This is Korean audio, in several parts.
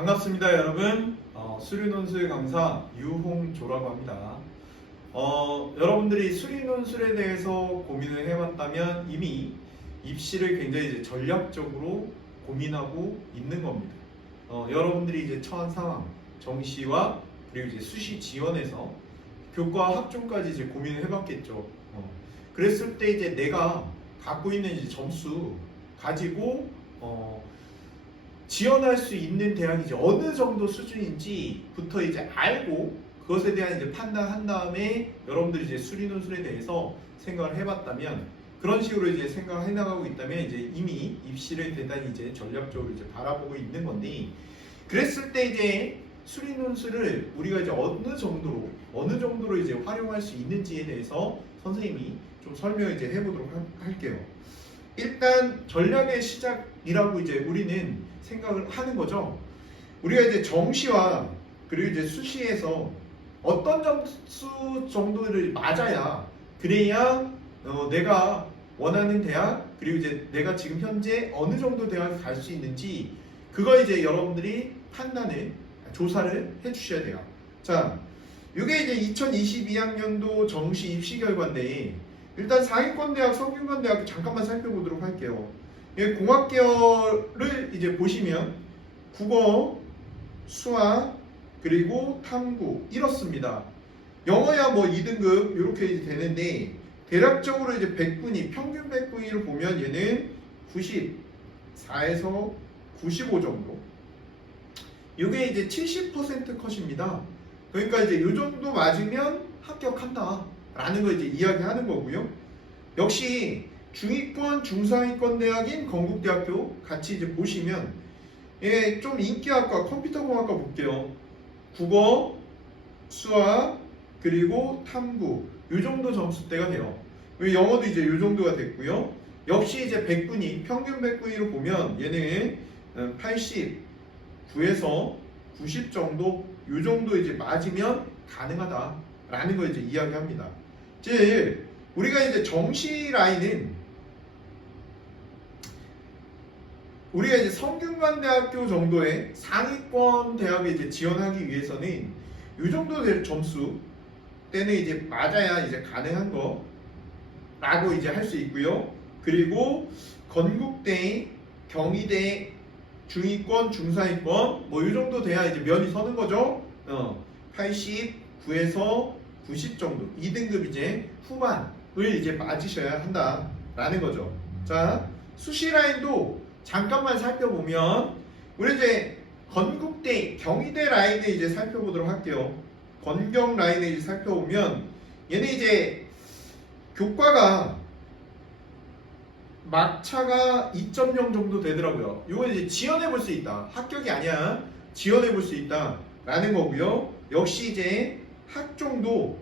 반갑습니다, 여러분. 수리논술 강사 유홍조라고 합니다. 여러분들이 수리논술에 대해서 고민을 해왔다면 이미 입시를 굉장히 이제 전략적으로 고민하고 있는 겁니다. 여러분들이 이제 처한 상황, 정시와 그리고 이제 수시 지원에서 교과 학종까지 이제 고민을 해봤겠죠. 그랬을 때 이제 내가 갖고 있는 이제 점수 가지고 지원할 수 있는 대학이 이제 어느 정도 수준인지부터 이제 알고 그것에 대한 이제 판단한 다음에 여러분들이 이제 수리논술에 대해서 생각을 해봤다면 그런 식으로 이제 생각을 해나가고 있다면 이제 이미 입시를 대단히 이제 전략적으로 이제 바라보고 있는 건데 그랬을 때 이제 수리논술을 우리가 이제 어느 정도로 이제 활용할 수 있는지에 대해서 선생님이 좀 설명을 이제 해보도록 할게요. 일단 전략의 시작이라고 이제 우리는 생각을 하는 거죠. 우리가 이제 정시와 그리고 이제 수시에서 어떤 점수 정도를 맞아야 그래야 내가 원하는 대학 그리고 이제 내가 지금 현재 어느 정도 대학에 갈 수 있는지 그거 이제 여러분들이 판단을 조사를 해주셔야 돼요. 자, 이게 이제 2022학년도 정시 입시 결과인데 일단 상위권 대학, 성균관 대학 잠깐만 살펴보도록 할게요. 공학계열을 이제 보시면 국어, 수학, 그리고 탐구 이렇습니다. 영어야 뭐 2등급 이렇게 되는데 대략적으로 이제 100분위, 평균 100분위를 보면 얘는 94에서 95 정도. 이게 이제 70% 컷입니다. 그러니까 이제 이 정도 맞으면 합격한다 라는 걸 이제 이야기하는 거고요. 역시 중위권, 중상위권 대학인 건국대학교 같이 이제 보시면 좀 인기학과, 컴퓨터공학과 볼게요. 국어, 수학, 그리고 탐구 이 정도 점수대가 돼요. 영어도 이제 이 정도가 됐고요. 역시 이제 100분위, 평균 100분위로 보면 얘는 89에서 90 정도 이 정도 이제 맞으면 가능하다라는 걸 이제 이야기합니다. 즉 우리가 이제 정시 라인은 우리가 이제 성균관대학교 정도의 상위권 대학에 이제 지원하기 위해서는 이 정도 될 점수 때는 이제 맞아야 이제 가능한 거라고 이제 할 수 있고요. 그리고 건국대, 경희대, 중위권, 중상위권 뭐 이 정도 돼야 이제 면이 서는 거죠. 89에서 90 정도 2등급 이제 후반을 이제 맞으셔야 한다라는 거죠. 자, 수시 라인도 잠깐만 살펴보면 우리 이제 건국대, 경희대 라인을 이제 살펴보도록 할게요. 건경 라인을 이제 살펴보면 얘는 이제 교과가 막차가 2.0 정도 되더라고요. 이건 이제 지원해 볼 수 있다. 합격이 아니야. 지원해 볼 수 있다. 라는 거고요. 역시 이제 학종도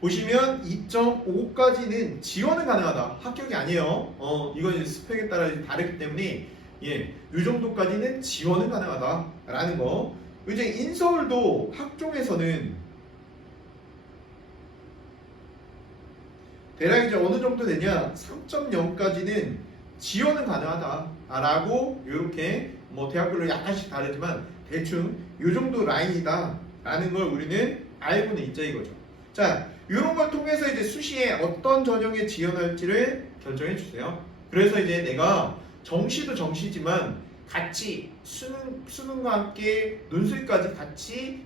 보시면 2.5까지는 지원은 가능하다. 합격이 아니에요. 이건 이제 스펙에 따라 다르기 때문에 이 정도까지는 지원은 가능하다. 라는 거. 이제 인서울도 학종에서는 대략 이제 어느 정도 되냐 3.0까지는 지원은 가능하다라고 이렇게 뭐 대학별로 약간씩 다르지만 대충 이 정도 라인이다 라는 걸 우리는 알고는 있자 이거죠. 자, 이런 걸 통해서 이제 수시에 어떤 전형에 지원할지를 결정해 주세요. 그래서 이제 내가 정시도 정시지만 같이 수능과 함께 논술까지 같이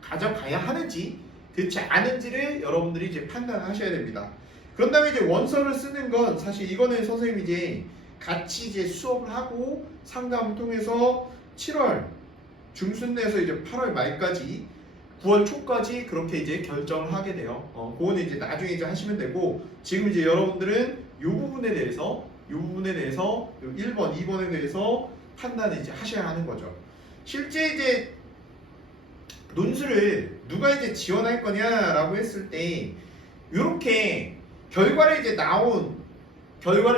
가져가야 하는지 그렇지 않은지를 여러분들이 이제 판단하셔야 됩니다. 그런 다음에 이제 원서를 쓰는 건 사실 이거는 선생님이 이제 같이 이제 수업을 하고 상담을 통해서 7월 중순 내에서 이제 8월 말까지 9월 초까지 그렇게 이제 결정을 하게 돼요. 그거는 이제 나중에 이제 하시면 되고 지금 이제 여러분들은 이 부분에 대해서 1번, 2번에 대해서 판단을 이제 하셔야 하는 거죠. 실제 이제 논술을 누가 이제 지원할 거냐라고 했을 때 이렇게 결과를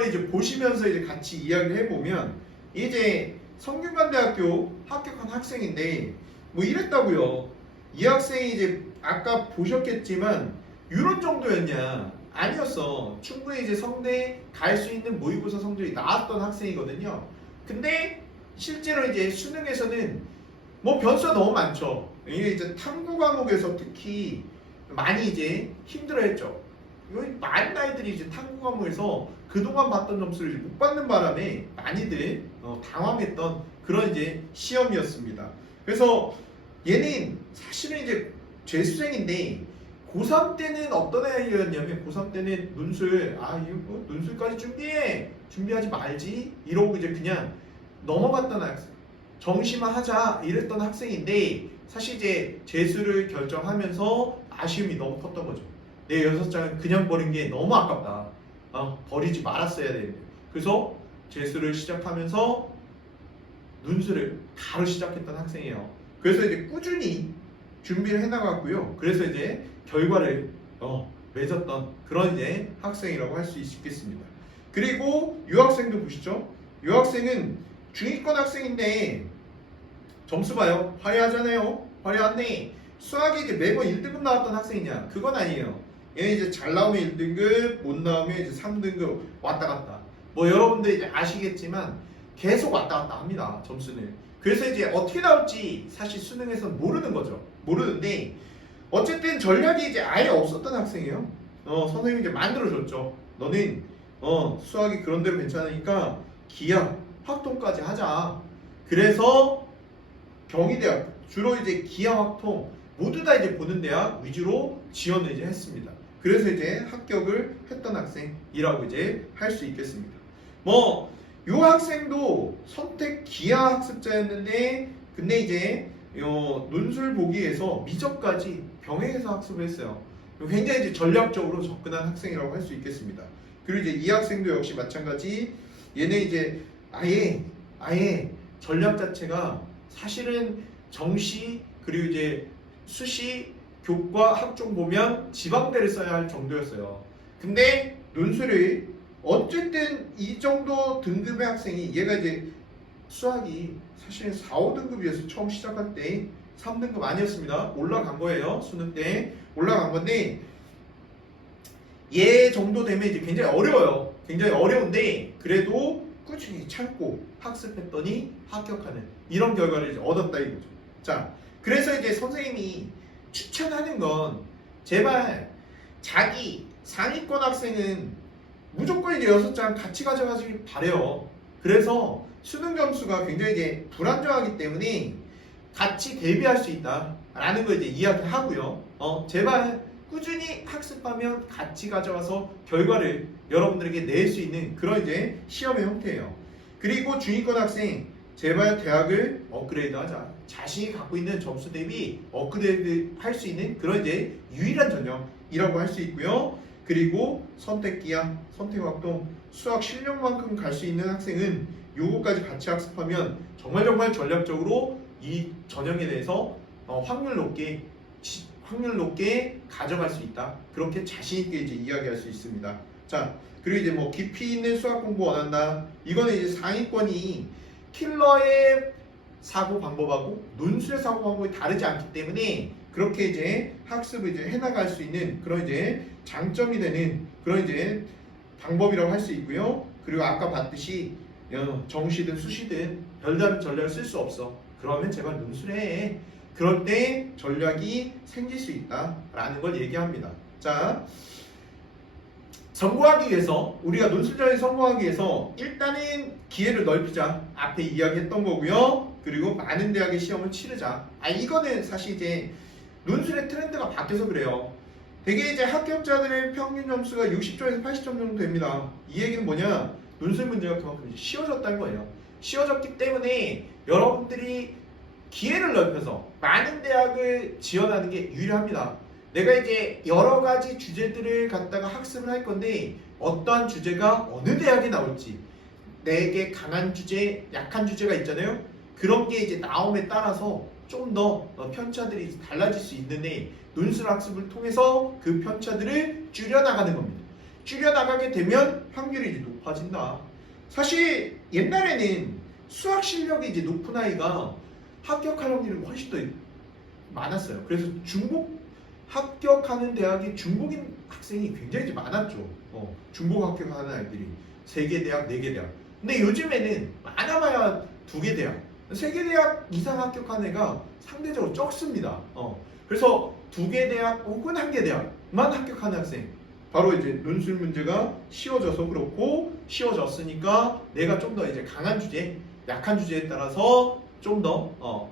이제 보시면서 이제 같이 이야기를 해보면 이제 성균관대학교 합격한 학생인데 뭐 이랬다고요. 이 학생이 이제 아까 보셨겠지만 이런 정도였냐? 아니었어. 충분히 이제 성대 갈 수 있는 모의고사 성적이 나왔던 학생이거든요. 근데 실제로 이제 수능에서는 뭐 변수가 너무 많죠. 이게 이제 탐구 과목에서 특히 많이 이제 힘들어했죠. 이거 많은 아이들이 이제 탐구 과목에서 그동안 봤던 점수를 이제 못 받는 바람에 많이들 당황했던 그런 이제 시험이었습니다. 그래서 얘는 사실은 이제 재수생인데 고3 때는 어떤 아이였냐면 고3 때는 논술 이거 뭐 논술까지 준비하지 말지 이러고 이제 그냥 넘어갔던 학생, 정시만 하자 이랬던 학생인데 사실 이제 재수를 결정하면서 아쉬움이 너무 컸던 거죠. 내 6장을 그냥 버린 게 너무 아깝다. 버리지 말았어야 되는데. 그래서 재수를 시작하면서 논술을 바로 시작했던 학생이에요. 그래서 이제 꾸준히 준비를 해나갔고요. 그래서 이제 결과를 맺었던 그런 이제 학생이라고 할 수 있겠습니다. 그리고 유학생도 보시죠. 유학생은 중위권 학생인데 점수 봐요. 화려하잖아요. 화려한데 수학이 이제 매번 1등급 나왔던 학생이냐? 그건 아니에요. 얘는 이제 잘 나오면 1등급, 못 나오면 이제 3등급 왔다 갔다. 뭐 여러분들 이제 아시겠지만 계속 왔다 갔다 합니다. 점수는. 그래서 이제 어떻게 나올지 사실 수능에서는 모르는 거죠. 모르는데 어쨌든 전략이 이제 아예 없었던 학생이에요. 선생님이 이제 만들어줬죠. 너는 수학이 그런 대로 괜찮으니까 기하, 확통까지 하자. 그래서 경희대학 주로 이제 기하, 확통 모두 다 이제 보는 대학 위주로 지원을 이제 했습니다. 그래서 이제 합격을 했던 학생이라고 이제 할 수 있겠습니다. 뭐 이 학생도 선택 기하 학습자였는데 근데 이제 논술 보기에서 미적까지 병행해서 학습을 했어요. 굉장히 이제 전략적으로 접근한 학생이라고 할 수 있겠습니다. 그리고 이제 이 학생도 역시 마찬가지. 얘는 이제 아예 전략 자체가 사실은 정시 그리고 이제 수시 교과 학종 보면 지방대를 써야 할 정도였어요. 근데 논술을 어쨌든 이 정도 등급의 학생이 얘가 이제 수학이 사실은 4, 5등급이어서 처음 시작할 때 3등급 아니었습니다. 올라간 거예요. 수능 때 올라간 건데 얘 정도 되면 이제 굉장히 어려워요. 굉장히 어려운데 그래도 꾸준히 참고 학습했더니 합격하는 이런 결과를 이제 얻었다 이거죠. 자, 그래서 이제 선생님이 추천하는 건 제발 자기 상위권 학생은 무조건 이제 6장 같이 가져가길 바래요. 그래서 수능 점수가 굉장히 이제 불안정하기 때문에 같이 대비할 수 있다라는 걸 이제 이야기하고요. 제발 꾸준히 학습하면 같이 가져와서 결과를 여러분들에게 낼 수 있는 그런 이제 시험의 형태예요. 그리고 중위권 학생 제발 대학을 업그레이드하자. 자신이 갖고 있는 점수 대비 업그레이드 할 수 있는 그런 이제 유일한 전형이라고 할 수 있고요. 그리고 선택기하, 선택확동, 수학 실력만큼 갈 수 있는 학생은 요거까지 같이 학습하면 정말 전략적으로 이 전형에 대해서 확률 높게 가져갈 수 있다. 그렇게 자신 있게 이제 이야기할 수 있습니다. 자, 그리고 이제 뭐 깊이 있는 수학 공부 원한다. 이거는 이제 상위권이 킬러의 사고 방법하고 논술의 사고 방법이 다르지 않기 때문에 그렇게 이제 학습을 이제 해나갈 수 있는 그런 이제 장점이 되는 그런 이제 방법이라고 할 수 있고요. 그리고 아까 봤듯이 정시든 수시든 별다른 전략을 쓸 수 없어. 그러면 제발 논술해. 그럴 때 전략이 생길 수 있다라는 걸 얘기합니다. 자, 성공하기 위해서 우리가 논술전에 성공하기 위해서 일단은 기회를 넓히자. 앞에 이야기했던 거고요. 그리고 많은 대학의 시험을 치르자. 이거는 사실 이제 논술의 트렌드가 바뀌어서 그래요. 되게 이제 합격자들의 평균 점수가 60점에서 80점 정도 됩니다. 이 얘기는 뭐냐? 논술 문제가 그만큼 쉬워졌다는 거예요. 쉬워졌기 때문에 여러분들이 기회를 넓혀서 많은 대학을 지원하는 게 유리합니다. 내가 이제 여러 가지 주제들을 갖다가 학습을 할 건데 어떠한 주제가 어느 대학에 나올지 내게 강한 주제, 약한 주제가 있잖아요. 그런 게 이제 나옴에 따라서 좀 더 편차들이 달라질 수 있는데 논술 학습을 통해서 그 편차들을 줄여나가는 겁니다. 줄여나가게 되면 확률이 이제 높아진다. 사실 옛날에는 수학 실력이 이제 높은 아이가 합격할 확률이 훨씬 더 많았어요. 그래서 중복 합격하는 대학이 중복인 학생이 굉장히 많았죠. 중복 합격하는 아이들이 3개 대학, 4개 대학. 근데 요즘에는 많아봐야 2개 대학, 3개 대학 이상 합격한 애가 상대적으로 적습니다. 그래서 2개 대학 혹은 1개 대학만 합격하는 학생, 바로 이제 논술 문제가 쉬워져서 그렇고, 쉬워졌으니까 내가 좀 더 이제 강한 주제, 약한 주제에 따라서 좀 더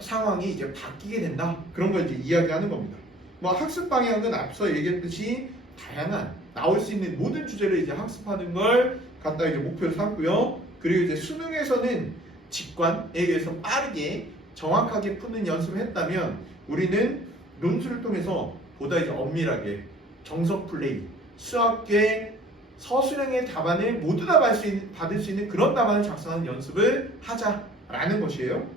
상황이 이제 바뀌게 된다. 그런 걸 이제 이야기하는 겁니다. 뭐 학습 방향은 앞서 얘기했듯이 다양한 나올 수 있는 모든 주제를 이제 학습하는 걸 갖다 이제 목표로 삼고요. 그리고 이제 수능에서는 직관에 의해서 빠르게 정확하게 푸는 연습을 했다면, 우리는 논술을 통해서 보다 이제 엄밀하게 정석 플레이, 수학계 서술형의 답안을 모두 다 받을 수 있는 그런 답안을 작성하는 연습을 하자라는 것이에요.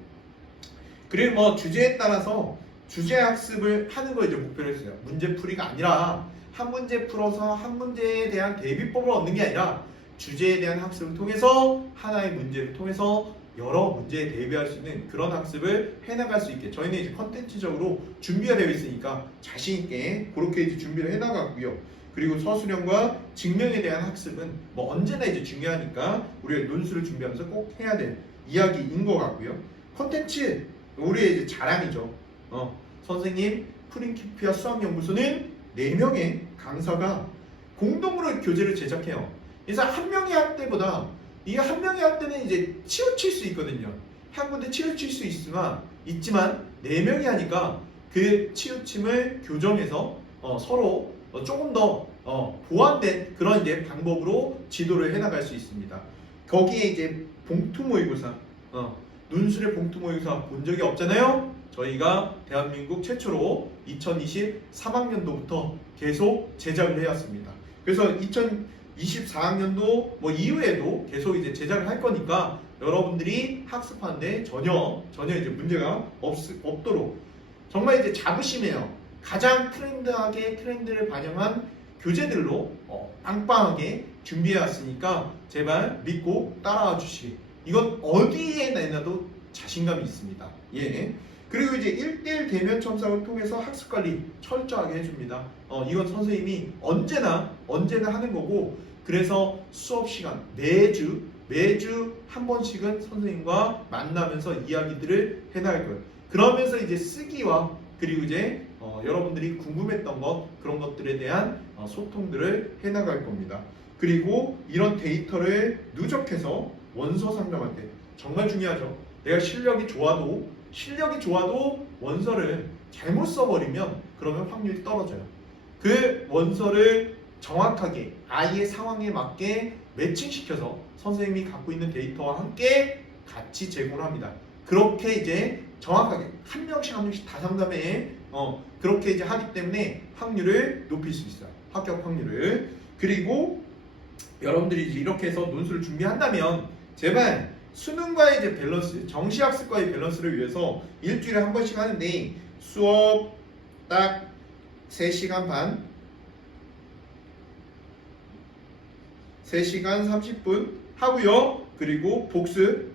그리고 뭐 주제에 따라서 주제 학습을 하는 걸 이제 목표로 했어요. 문제풀이가 아니라 한 문제 풀어서 한 문제에 대한 대비법을 얻는 게 아니라 주제에 대한 학습을 통해서 하나의 문제를 통해서 여러 문제에 대비할 수 있는 그런 학습을 해나갈 수 있게 저희는 이제 컨텐츠적으로 준비가 되어 있으니까 자신 있게 그렇게 이제 준비를 해나갔고요. 그리고 서술형과 증명에 대한 학습은 뭐 언제나 이제 중요하니까 우리가 논술을 준비하면서 꼭 해야 될 이야기인 것 같고요. 컨텐츠 우리의 이제 자랑이죠. 선생님 프린키피아 수학연구소는 4명의 강사가 공동으로 교재를 제작해요. 그래서 한 명이 할 때보다, 이게 한 명이 할 때는 이제 치우칠 수 있거든요. 한 군데 치우칠 수 있지만 4명이 하니까 그 치우침을 교정해서 서로 조금 더 보완된 그런 이제 방법으로 지도를 해나갈 수 있습니다. 거기에 이제 봉투 모의고사, 논술의 봉투 모의고사 본 적이 없잖아요. 저희가 대한민국 최초로 2023학년도부터 계속 제작을 해왔습니다. 그래서 2024학년도 뭐 이후에도 계속 이제 제작을 할 거니까 여러분들이 학습하는데 전혀 이제 문제가 없도록 정말 이제 자부심해요. 가장 트렌드를 반영한 교재들로 빵빵하게 준비해 왔으니까 제발 믿고 따라와 주시기. 이건 어디에 내놔도 자신감이 있습니다. 예. 그리고 이제 1대1 대면 첨삭을 통해서 학습 관리 철저하게 해줍니다. 이건 선생님이 언제나 하는 거고, 그래서 수업 시간 매주 한 번씩은 선생님과 만나면서 이야기들을 해나갈 거예요. 그러면서 이제 쓰기와 그리고 이제 여러분들이 궁금했던 그런 것들에 대한 소통들을 해나갈 겁니다. 그리고 이런 데이터를 누적해서 원서 상담할 때 정말 중요하죠. 내가 실력이 좋아도 원서를 잘못 써버리면 그러면 확률이 떨어져요. 그 원서를 정확하게 아이의 상황에 맞게 매칭시켜서 선생님이 갖고 있는 데이터와 함께 같이 제공을 합니다. 그렇게 이제 정확하게 한 명씩 다 상담해 그렇게 이제 하기 때문에 확률을 높일 수 있어요. 합격 확률을. 그리고 여러분들이 이제 이렇게 해서 논술을 준비한다면 제발 수능과의 이제 밸런스, 정시학습과의 밸런스를 위해서 일주일에 한 번씩 하는데 수업 딱 3시간 반, 3시간 30분 하고요. 그리고 복습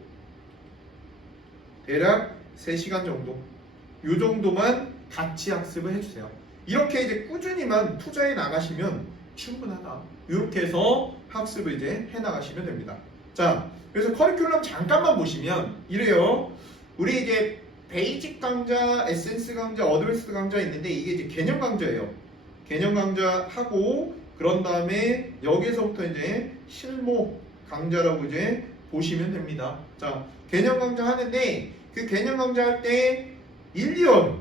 대략 3시간 정도, 요 정도만 같이 학습을 해주세요. 이렇게 이제 꾸준히만 투자해 나가시면 충분하다. 이렇게 해서 학습을 이제 해 나가시면 됩니다. 자, 그래서 커리큘럼 잠깐만 보시면 이래요. 우리 이제 베이직 강좌, 에센스 강좌, 어드밴스드 강좌 있는데 이게 이제 개념 강좌예요. 개념 강좌 하고 그런 다음에 여기서부터 이제 실무 강좌라고 이제 보시면 됩니다. 자, 개념 강좌 하는데 그 개념 강좌 할 때 1, 2월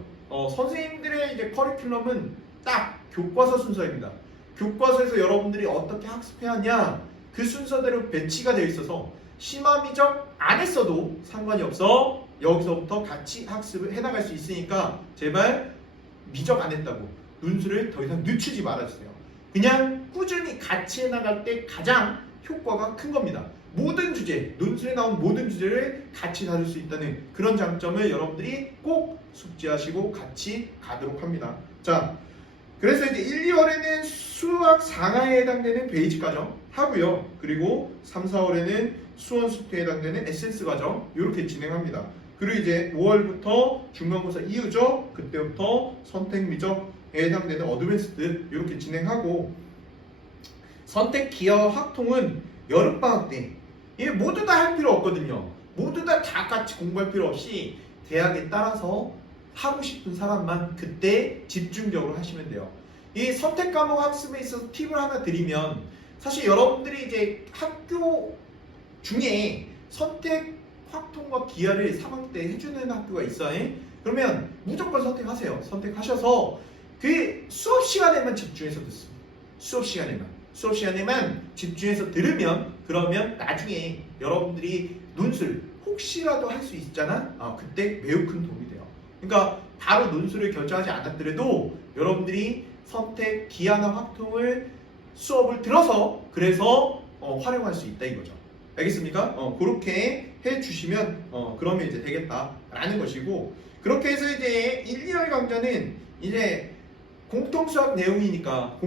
선생님들의 이제 커리큘럼은 딱 교과서 순서입니다. 교과서에서 여러분들이 어떻게 학습해야 하냐 그 순서대로 배치가 되어 있어서 심화미적 안 했어도 상관이 없어. 여기서부터 같이 학습을 해나갈 수 있으니까 제발 미적 안 했다고 논술을 더 이상 늦추지 말아주세요. 그냥 꾸준히 같이 해나갈 때 가장 효과가 큰 겁니다. 모든 주제, 논술에 나온 모든 주제를 같이 다룰 수 있다는 그런 장점을 여러분들이 꼭 숙지하시고 같이 가도록 합니다. 자, 그래서 이제 1, 2월에는 수학 상하에 해당되는 베이직 과정 하고요. 그리고 3, 4월에는 수원 수태에 해당되는 에센스 과정 이렇게 진행합니다. 그리고 이제 5월부터 중간고사 이후죠. 그때부터 선택 미적에 해당되는 어드밴스드 이렇게 진행하고 선택 기하 학통은 여름방학 때 이게 모두 다 할 필요 없거든요. 모두 다 같이 공부할 필요 없이 대학에 따라서 하고 싶은 사람만 그때 집중적으로 하시면 돼요. 이 선택 과목 학습에 있어서 팁을 하나 드리면, 사실 여러분들이 이제 학교 중에 선택 확통과 기하를 3학기 때 해주는 학교가 있어요. 그러면 무조건 선택하세요. 선택하셔서 그 수업 시간에만 집중해서 듣습니다. 수업 시간에만 집중해서 들으면, 그러면 나중에 여러분들이 논술 혹시라도 할 수 있잖아. 그때 매우 큰 도움이 돼요. 그러니까 바로 논술을 결정하지 않았더라도 여러분들이 선택 기하나 확통을 수업을 들어서 그래서 활용할 수 있다 이거죠. 알겠습니까? 그렇게 해주시면 그러면 이제 되겠다라는 것이고, 그렇게 해서 이제 1, 2월 강좌는 이제 공통수학 내용이니까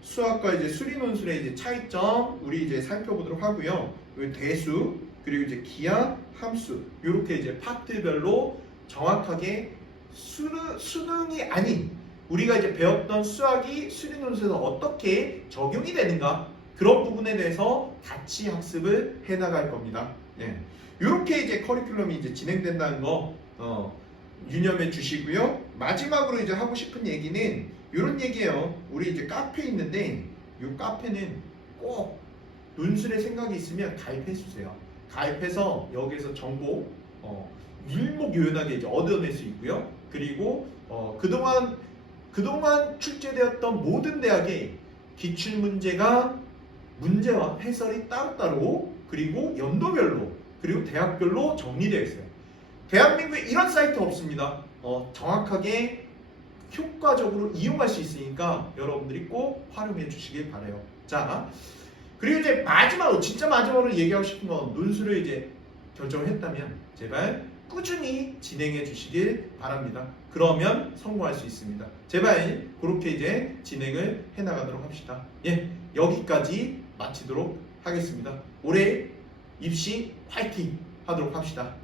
수학과 이제 수리논술의 이제 차이점 우리 이제 살펴보도록 하고요. 그리고 대수, 그리고 이제 기하, 함수 이렇게 이제 파트별로 정확하게 수능이 아닌 우리가 이제 배웠던 수학이 수리논술에서 어떻게 적용이 되는가, 그런 부분에 대해서 같이 학습을 해나갈 겁니다. 네. 이렇게 이제 커리큘럼이 이제 진행된다는 거 유념해 주시고요. 마지막으로 이제 하고 싶은 얘기는 이런 얘기예요. 우리 이제 카페 있는데 이 카페는 꼭 논술에 생각이 있으면 가입해 주세요. 가입해서 여기서 정보 일목요연하게 이제 얻어낼 수 있고요. 그리고 그동안 출제되었던 모든 대학의 기출 문제가 문제와 해설이 따로따로, 그리고 연도별로, 그리고 대학별로 정리되어 있어요. 대한민국에 이런 사이트 없습니다. 정확하게 효과적으로 이용할 수 있으니까 여러분들이 꼭 활용해 주시길 바라요. 자, 그리고 이제 마지막으로, 진짜 마지막으로 얘기하고 싶은 건, 논술을 이제 결정을 했다면 제발 꾸준히 진행해 주시길 바랍니다. 그러면 성공할 수 있습니다. 제발 그렇게 이제 진행을 해 나가도록 합시다. 예, 여기까지 마치도록 하겠습니다. 올해 입시 화이팅 하도록 합시다.